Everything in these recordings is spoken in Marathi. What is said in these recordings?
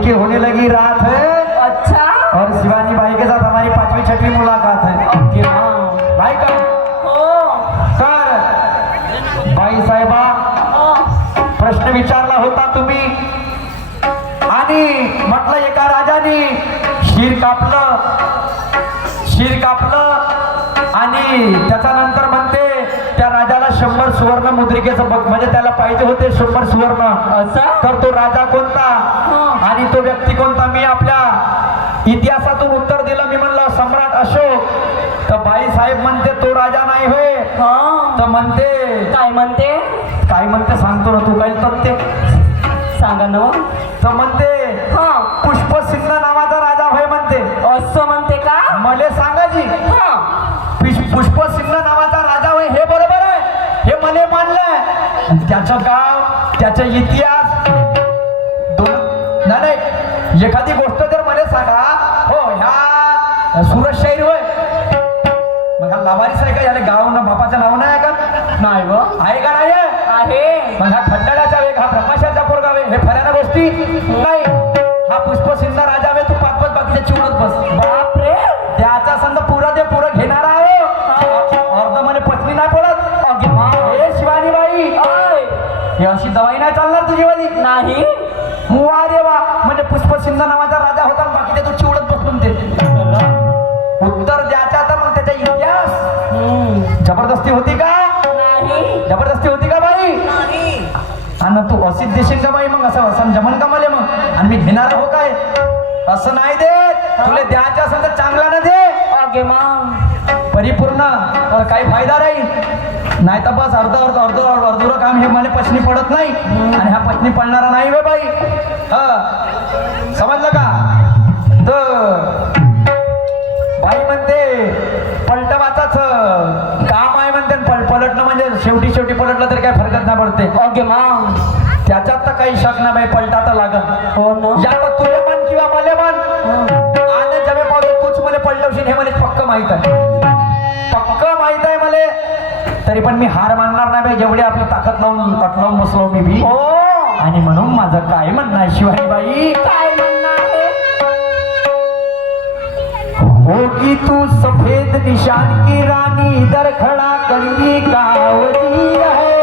की होने लगी रात है। अच्छा। और शिवानी भाई के साथ हमारी 5वीं 6वीं मुलाकात है। ओके हाँ। भाई का तर बाई साहेबा प्रश्न विचारला होता तुम्ही आणि म्हटलं एका राजाने शीर कापलं आणि त्याच्यानंतर म्हणते त्या राजाला 100 सुवर्ण मुद्रिकेचं बघ म्हणजे त्याला पाहिजे होते 100 सुवर्ण। असं तर तो राजा कोणता आणि तो व्यक्ती कोणता मी आपल्या इतिहासातून उत्तर दिलं। मी म्हणलं सम्राट अशोक। तर बाई साहेब म्हणते तो राजा नाही होय। तर म्हणते काय म्हणते सांगतो ना तू काय तथ्य सांगा ना। तर म्हणते पुष्पसिंह नावाचा राजा होय म्हणते। असं म्हणते का? मले सांगा जी पुष्पसिंह नावाचा राजा होय हे बरोबर आहे हे मले मानलंय। त्याचं गाव त्याचा इतिहास नाही एखादी गोष्ट जर मला सांगा हो ह्या सुरत शाहीर होय मग हा लावारिस आहे का याला गाव ना बापाचं नाव नाही का? नाही व आहे का नाही आहे। मग हा खंडाळाचा वेग हा ब्रह्माशाचा पोरगा वे हे फऱ्याना गोष्टी नाही। हा पुष्पसिंह राजा वे तू 5 बाकीचे चिवडत बस। बापरे त्याचा संत पुरा दे पुरा घेणारा आहे अर्ध म्हणे पत्नी नाही पडत। हे शिवानी बाई हे अशी दवाई नाही चालणार तुझी वाली नाही। वा रे वा म्हणजे पुष्पसिंह नावाचा राजा होता बाकीचे तू चिवडत बसून ते उत्तर द्यायचा तर मग त्याचा इतिहास जबरदस्ती होती का? नाही जबरदस्ती होती का बाई? आणि तू असित देशील का बाई मग असं जमन का मला मग आणि मी घेणार हो काय असं नाही देत तुला द्यायचं असेल तर चांगला ना दे ओके मग परिपूर्ण और काही फायदा नाही तर बस अर्धुरं काम हे मला पत्नी पडत नाही आणि हा पत्नी पडणारा नाही वे बाई समजलं का? तर बाई म्हणते पलटवाचाच काम आहे म्हणते पलटणं म्हणजे शेवटी पलटलं तर काय फरकच नाही पडते। ओके मग त्याच्यात तर काही शक नाही बाई पलटा तर लागत हो ना। या तर तुले मन किंवा मले मन आणि जमे पावले तूच मला पलटवशील हे मला पक्क माहित आहे मले तरी पण मी हार मानणार नाही बाई जेवढी आपली ताकद लावून कटलावून बसलो मी भी आणि म्हणून माझं काय म्हणणं आहे शिवानी बाई काय म्हणणं आहे? होगी तू सफेद निशान की रानी इधर खड़ा कंगी का वजीर है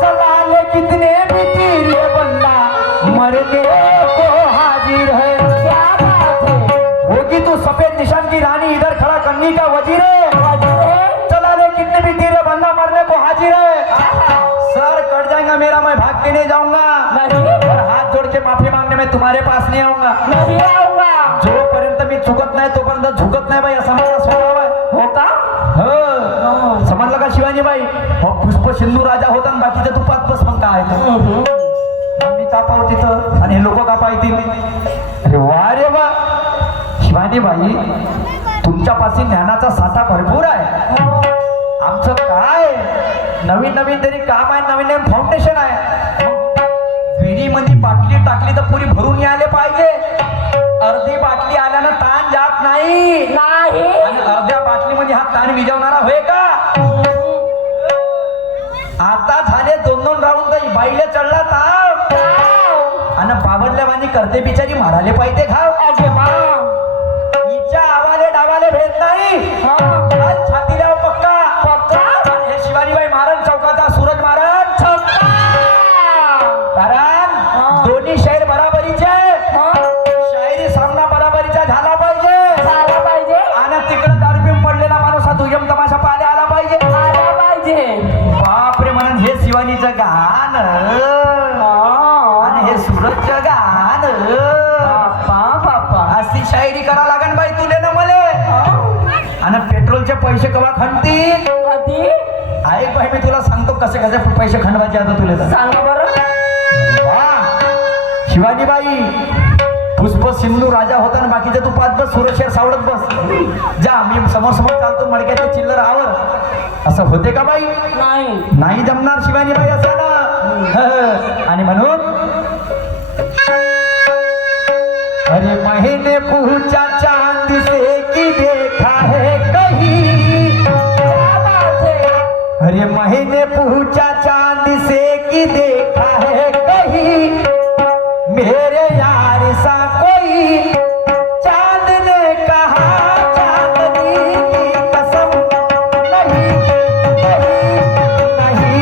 चला ले कितने भी तीर ये बंदा मरने को हाजिर है। क्या बात है? होगी तू सफेद निशान की रानी इधर खड़ा कंगी का वजीर है चला ले कितने भी तीर ये बंदा मरने को हाजिर है। सर कट जाएगा मेरा मैं भाग के नहीं जाऊंगा और हाथ जोड़ के माफी मांगने में तुम्हारे पास नहीं आऊंगा जोपर्यंत मी चुकत नाही तोपर्यंत झुकत नाही बाई असा माझा स्वभाव आहे। हो का? हो समजलं का शिवानी बाई? हो पुष्प सिंधू राजा होता आणि बाकीचे तू 5 बस मग काय मी कापाव तिथं आणि हे लोक कापायतील। अरे वा रे वा शिवानी बाई तुमच्यापाशी ज्ञानाचा साठा भरपूर आहे। आमचं काय नवीन तरी काम आहे नवीन फाउंडेशन आहे। विहिरीमध्ये बाटली टाकली तर पुरी भरून यायला पाहिजे अर्धी बाटली आल्यानं ताण जात नाही आणि अर्ध्या बाटलीमध्ये हा ताण विजवणारा होय का? आता झाले 2 राऊंड तर बाईले चढला ताव आणि पावडल्या बांधी करते बिचारी माराले पाहिजे घाव हिच्या आवाले डावाले भेट नाही छातीला पक्का हे शिवानी बाई मारन चौकाचा सूरज मारन कारण दोन्ही शाहीर बराबरीचे शायरी सामना बराबरीचा झाला पाहिजे आणि तिकडे दारूपिऊन पडलेला माणूस हा दुय्यम तमाशा पाहायला आला पाहिजे। बापरे म्हणून हे शिवानीचं गाण आणि हे सूरजचं गाण अशी शायरी करा लागन बाई तुले ना मले आणि पेट्रोलचे पैसे कवा खंडतील ऐक बाई मी तुला सांगतो कसे पैसे खंडवायचे आता तुले सांगा बरं। शिवानी बाई पुष्प सिंधू राजा होता ना बाकीचे तू 5 बस सुरक्षेर सावडत बस जा मी समोर चालतो मडक्याचे चिल्लर आवर असं होते का बाई? नाही जमणार शिवानी बाई असं ना आणि म्हणून अरे महीने पूछा चांद से कि देखा है कहीं अरे महीने पूछा चांद से कि देखा है कहीं मेरे यार सा कोई चांद ने कहा चांदनी की कसम नहीं नहीं नहीं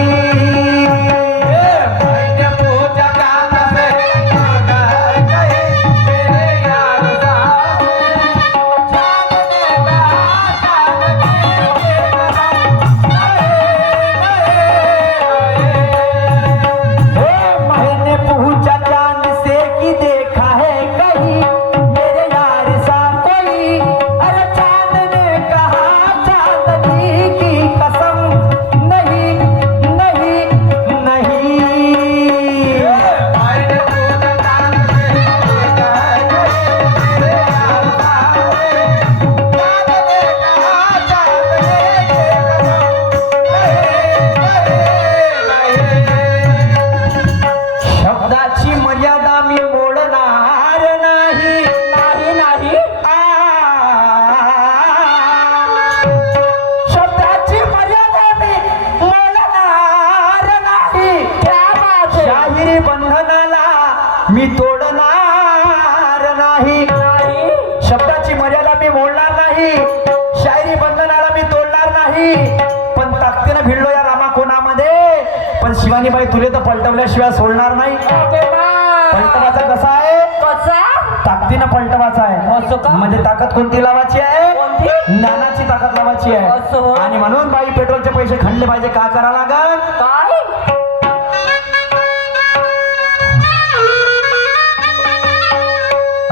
मैंने पूछा चांद से कहीं मेरे यार सा चांद ने कहा चांदनी की कसम मैंने पूछा चांद से कि देखा है कहीं मेरे यार सा कोई अरे चांद ने कहा चांदनी की कसम नहीं नहीं नहीं मैंने पूछा चांद से देखा है कहीं मेरे यार सा चांद ने कहा चांदनी की कसम नहीं शब्दाची मर्यादा मी मोडणार नाही नाही नाही शब्दाची मर्यादा मी मोडणार नाही क्या बात है शाहिरी बंधनाला मी तोडणार नाही नाही शब्दाची मर्यादा मी मोडणार नाही शायरी बंधनाला मी तोडणार नाही पण ताकदीनं भिडलो या रामा कोणामध्ये पण शिवानीबाई तुले तर पलटवल्याशिवाय सोडणार नाही ओके बाय पलटवाचा कसा आहे कसा ताकदीनं पलटवाचा असं का? आहे म्हणजे ताकद कोणती लावायची आहे कोणती? ज्ञानाची ताकद लावायची असं होय? आहे आणि म्हणून बाई पेट्रोलचे पैसे खणले पाहिजे का करा लागल काय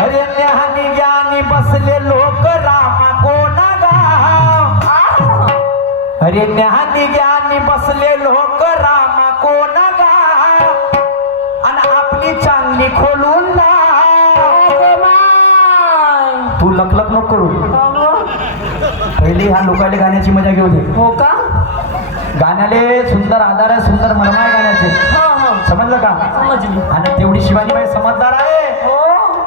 अरे ज्ञानी ज्ञानी बसले लोक रामा कोणा गाव अरे ज्ञानी ज्ञानी बसले लोक रामा कोणा गाव आणि आपली चांगली खोलून लाव ओके बाय तू लकलक नको करू पहिले ह्या लोकांना गाण्याची मजा घेऊ दे हो का गाण्याले सुंदर आधार आहे सुंदर मर्म आहे गाण्याचे हा हा समजलं का समजली आणि तेवढी शिवानीबाई समजदार आहे हो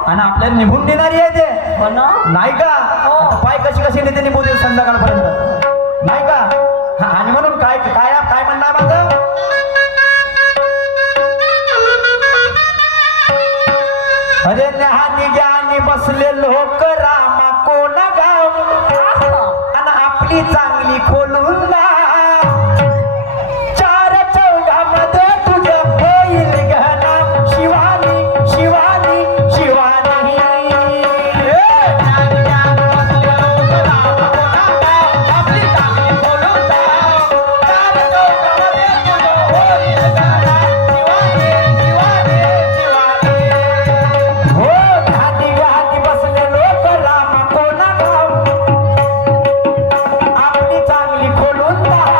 आणि आपल्याला निभून देणारी आहे ते हो ना नाही का हो. आता पाय कशी कशी नेते निभू दे संध्याकाळपर्यंत नाही का हा, आणि म्हणून काय काय काय म्हणणं आहे माझं अरे ज्ञानी ज्ञानी बसले लोक रामा कोण गाव आणि आपली चांगली खोलून लाव. चार चौघामध्ये तुझं होईल घना शिवानी शिवानी शिवानी ज्ञानी ज्ञानी बसले लोक रामा कोण गाव, आपली चांगली खोलून लाव. चार चौघामध्ये तुझं होईल घना शिवानी शिवानी शिवानी हो घाटी घाटी बसले लोक रामा कोणा गाव आपली चांगली खोलून लाव.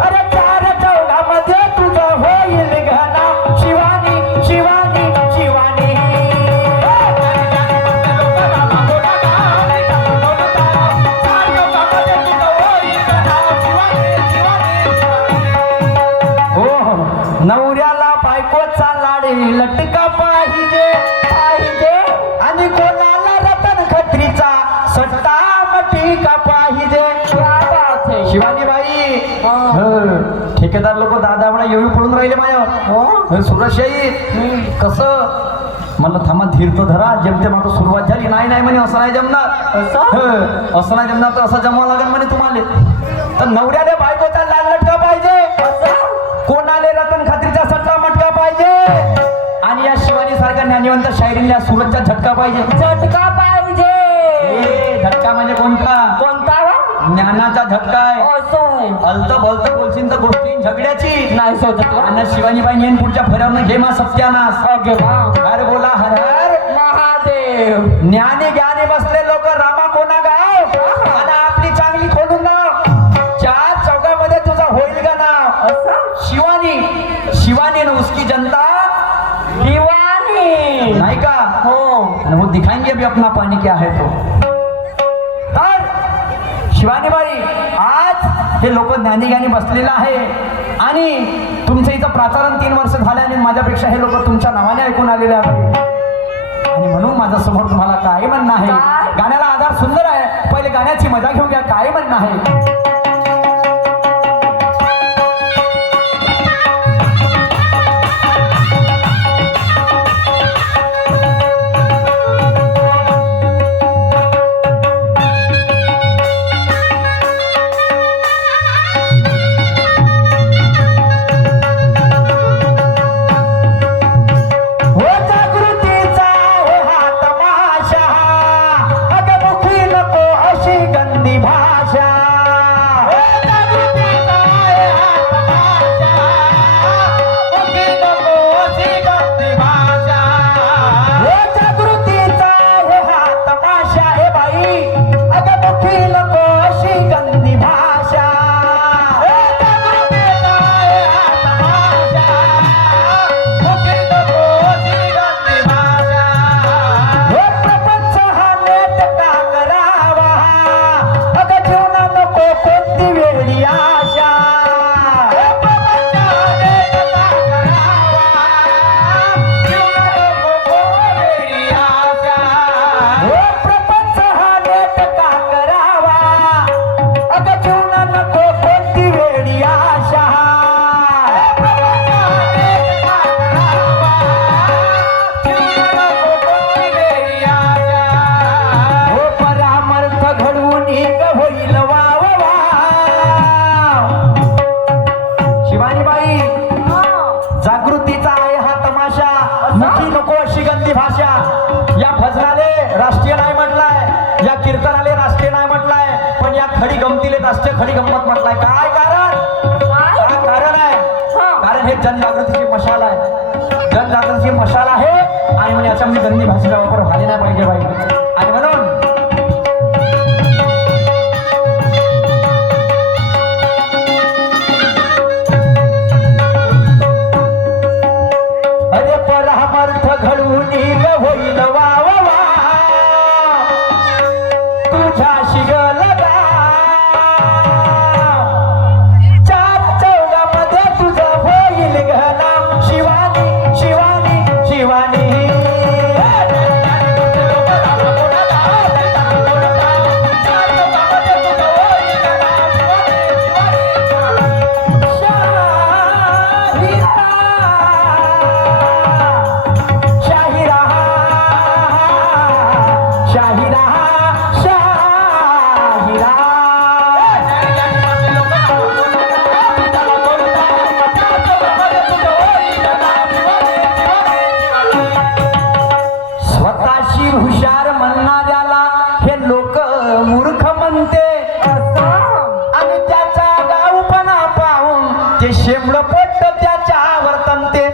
अरे चार चौघामध्ये तुझं होईल घना शिवानी शिवानी शिवानी हो नवऱ्याला बायकोचा लाडे लटका पाहिजे पाहिजे आणि कोणाला रतन खत्रीचा सट्टा मटिका पाहिजे क्या बात है शिवानी बाई हा. ठेकेदार लोक दादा म्हणा येऊ पडून राहिले हो माय सुरशाही कसं म्हणलं थांबा धीर तर धरा जेमते मात्र सुरुवात झाली नाही नाही म्हणे असं नाही जमणार असं? असं नाही जमणार तर असं जमावं लागेल म्हणे तुम्हाला तर नवऱ्याने बायकोचा लाल लटका पाहिजे असं कोणाले रतन खात्रीचा सट्टा मटका पाहिजे आणि या शिवानी सारख्या ज्ञानिवंत शायरीला सूरजचा झटका पाहिजे झटका पाहिजे ए, झटका म्हणजे कोणता कोणता वा? ज्ञानाचा झटका आहे असं आहे. अलत भलत बोलशील तर गोष्टी झगड्याची नाही सोचत आणि शिवानीबाई येईन पुढच्या फऱ्यावरनं घे मा सत्यानाश ओके बा अरे बोला हर हर महादेव ज्ञानी ज्ञानी बसले लोक रामा कोणा गाव आणि आपली चांगली खोलून नाव चार चौकामध्ये तुझा होईल का नाव असं शिवानी शिवानी न उसकी जनता दिवानी नहीं का हो आणि वो दिखाएंगे भी अपना पानी क्या है तो तर शिवानी बाई आज हे लोक ज्ञानी ज्ञानी बसलेलं आहे आणि तुमचं इथं प्राचारण 3 वर्ष झाले आणि माझ्यापेक्षा हे लोक तुमच्या नावाने ऐकून आलेले आहेत आणि म्हणून माझ्या समोर तुम्हाला काय म्हणणं आहे काय? गाण्याला आधार सुंदर आहे पहिले गाण्याची मजा घेऊन घ्या काय म्हणणं आहे खडी गमतीलेत असते खडी गंमत म्हटलाय काय कारण काय काय कारण आहे हा. कारण हे जनजागृतीची मशाल आहे जनजागृतीची मशाल आहे आणि म्हणे याच्यामध्ये गंदी भाषेचा वापर व्हायला नाही पाहिजे बाई आणि म्हणून अरे परामर्थ घडून होईल वावा तुझ्या शिगलगा चार चौघामध्ये तुझं होईल घना शिवानी शिवानी शिवानी शाहिरा शाहिरा शाहिरा स्वतःशी हुशार म्हणणाऱ्याला हे लोक मूर्ख म्हणते आणि त्याचा गाऊपणा पाहून ते शेंबड पोट त्याच्या वर्तनते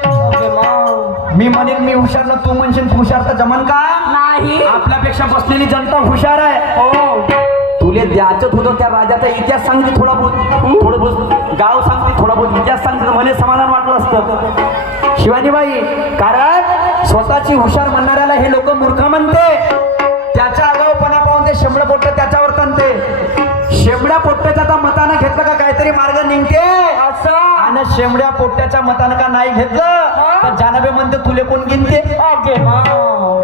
मी म्हणेन मी हुशार ना तू म्हणशील तू हुशार तर जमन का नाही आपल्यापेक्षा बसलेली जनता हुशार आहे हो तुले द्यायचं होतं त्या राजाचा इतिहास सांगते थोडा बहुत थोडं बहुत गाव सांगते थोडा बहुत इतिहास सांगते तर मला समाधान वाटलं असतं शिवाजीबाई कारण स्वतःची हुशार म्हणणाऱ्याला हे लोक मूर्ख म्हणते त्याच्या आगाऊपणा पाहून ते शेंबड पोट्ट त्याच्यावर तणते शेंबड्या पोट्ट्याच्या आता मतानं घेतलं का काहीतरी मार्ग निघते असं आणि शेंबड्या पोट्ट्याच्या मतानं का नाही घेतलं तर जानबे म्हणते तुले कोण गिनते अगे माव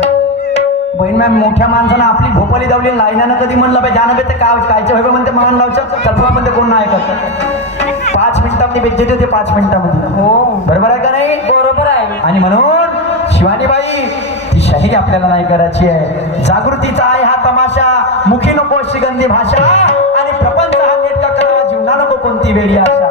बहीण मॅम मोठ्या माणसानं आपली भोपाली दावली लाईनानं कधी म्हणलं पाहिजे जानबे ते कायचे व्हावे म्हणते मान लावचं तत्वा म्हणते कोण नाही ऐकत 5 मिनिटांनी बेचते होते 5 मिनिटांमध्ये हो बरोबर आहे का नाही बरोबर आहे आणि म्हणून शिवानीबाई ती शाहिरी आपल्याला नाही करायची आहे जागृतीचा आहे हा तमाशा मुखी नको शिगंधी भाषा आणि प्रपंच हा नेटका करावा जीवना नको कोणती वेळी आशा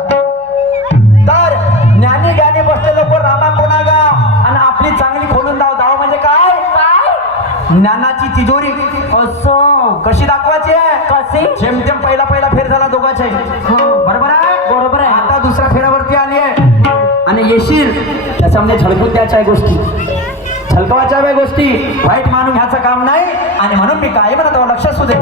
तर ज्ञानी ज्ञानी बसले लोक रामा कोणा गाव आणि आपली चांगली खोलून दाव म्हणजे काय काय ज्ञानाची तिजोरी असं कशी दाखवायची आहे कसे जेमतेम पहिला फेर झाला दोघांचा बरोबर आहे बरोबर आहे आता दुसऱ्या फेरावरती आली आहे आणि येशील त्याच्यामध्ये झळकून द्यायच्या आहे गोष्टी झलकवायच्या आहे गोष्टी वाईट मानून घ्यायचं काम नाही आणि म्हणून मी काय म्हणत आहो लक्षात असू दे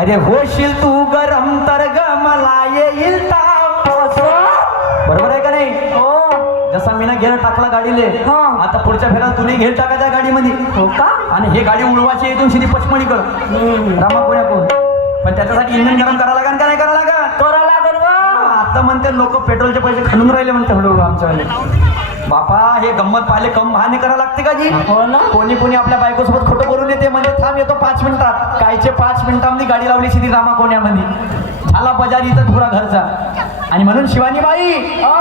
अरे होशील तू गरम तर ग मला येईल ताव. बरोबर आहे का नाही? हो जसा मी ना घेर टाकला गाडीले, हा. आता पुढच्या फेऱ्यात तुम्ही घेर टाकायच्या गाडीमध्ये. हो का? आणि हे गाडी उडवायची इथून सिधी पचमणीकडं रामा पुण्याकडून. पण त्याच्यासाठी इंजिन गरम करावं लागेल का नाही करावं लागेल? करा लागल बा. आता म्हणते लोक पेट्रोलचे पैसे खालून राहिले म्हणते हळूहळू आमच्यावाले. बापा हे गंमत पाहिले कम बहाणे करा लागते का जी? हो ना. कोणी कोणी आपल्या बायकोसोबत खोटं बोलून येते म्हणजे थांब येतो 5 मिनिटात. कायचे 5 मिनिटांमध्ये गाडी लावली सिधी रामा कोण्यामध्ये झाला बजारी इथं धुरा घरचा. आणि म्हणून शिवानी बाई अ